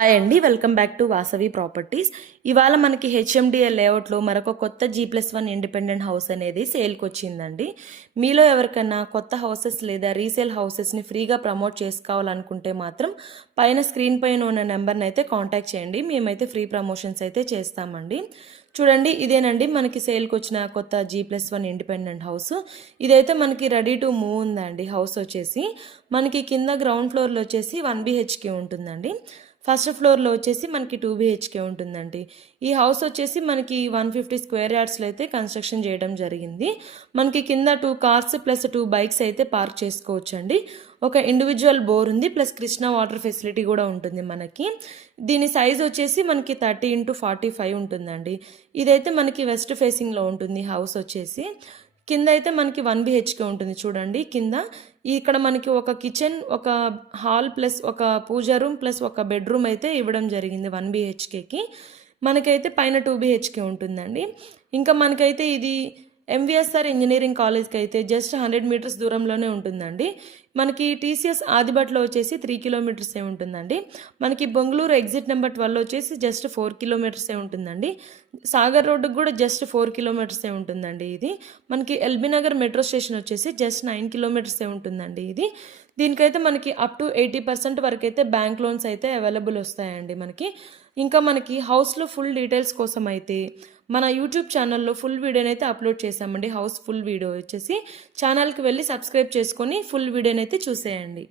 Hi అండి, welcome back to Vasavi properties. ఇవాళ మనకి హెచ్ఎండిఎల్ లేఅవుట్లో మరొక కొత్త G+1 ఇండిపెండెంట్ హౌస్ అనేది సేల్కి వచ్చిందండి. మీలో ఎవరికైనా కొత్త హౌసెస్ లేదా రీసేల్ హౌసెస్ని ఫ్రీగా ప్రమోట్ చేసుకోవాలనుకుంటే మాత్రం పైన స్క్రీన్ పైన ఉన్న నెంబర్ని అయితే కాంటాక్ట్ చేయండి. మేమైతే ఫ్రీ ప్రమోషన్స్ అయితే చేస్తామండి. చూడండి, ఇదేనండి మనకి సేల్కి వచ్చిన కొత్త G+1 ఇండిపెండెంట్ హౌస్. ఇదైతే మనకి రెడీ టు మూవ్ ఉందండి. హౌస్ వచ్చేసి మనకి కింద గ్రౌండ్ ఫ్లోర్లో వచ్చేసి 1 BHK ఉంటుందండి. ఫస్ట్ ఫ్లోర్లో వచ్చేసి మనకి 2 BHK ఉంటుందండి. ఈ హౌస్ వచ్చేసి మనకి 150 స్క్వేర్ యార్డ్స్లో అయితే కన్స్ట్రక్షన్ చేయడం జరిగింది. మనకి కింద 2 కార్స్ ప్లస్ 2 బైక్స్ అయితే పార్క్ చేసుకోవచ్చు అండి. ఒక ఇండివిజువల్ బోర్ ఉంది, ప్లస్ కృష్ణా వాటర్ ఫెసిలిటీ కూడా ఉంటుంది మనకి. దీని సైజ్ వచ్చేసి మనకి 30x45 ఉంటుందండి. ఇదైతే మనకి వెస్ట్ ఫేసింగ్లో ఉంటుంది హౌస్ వచ్చేసి. కింద అయితే మనకి 1 BHK ఉంటుంది. చూడండి, కింద ఇక్కడ మనకి ఒక కిచెన్, ఒక హాల్ ప్లస్ ఒక పూజా రూమ్ ప్లస్ ఒక బెడ్రూమ్ అయితే ఇవ్వడం జరిగింది 1 BHKకి. మనకైతే పైన 2 BHK ఉంటుందండి. ఇంకా మనకైతే ఇది MVSR ఇంజనీరింగ్ కాలేజ్కి అయితే జస్ట్ 100 మీటర్స్ దూరంలోనే ఉంటుందండి. మనకి TCS ఆదిబట్లో వచ్చేసి 3 కిలోమీటర్సే ఉంటుందండి. మనకి బెంగళూరు ఎగ్జిట్ నెంబర్ 12 వచ్చేసి జస్ట్ 4 కిలోమీటర్సే ఉంటుందండి. సాగర్ రోడ్డుకు కూడా జస్ట్ 4 కిలోమీటర్సే ఉంటుందండి. ఇది మనకి ఎల్బీ నగర్ మెట్రో స్టేషన్ వచ్చేసి జస్ట్ 9 కిలోమీటర్సే ఉంటుందండి. ఇది దీనికైతే మనకి అప్ టు 80% వరకు అయితే బ్యాంక్ లోన్స్ అయితే అవైలబుల్ వస్తాయండి మనకి. ఇంకా మనకి హౌస్లో ఫుల్ డీటెయిల్స్ కోసం అయితే మన యూట్యూబ్ ఛానల్లో ఫుల్ వీడియోని అయితే అప్లోడ్ చేశామండి. హౌస్ ఫుల్ వీడియో వచ్చేసి ఛానల్కి వెళ్ళి సబ్స్క్రైబ్ చేసుకొని ఫుల్ వీడియోని అయితే చూసేయండి.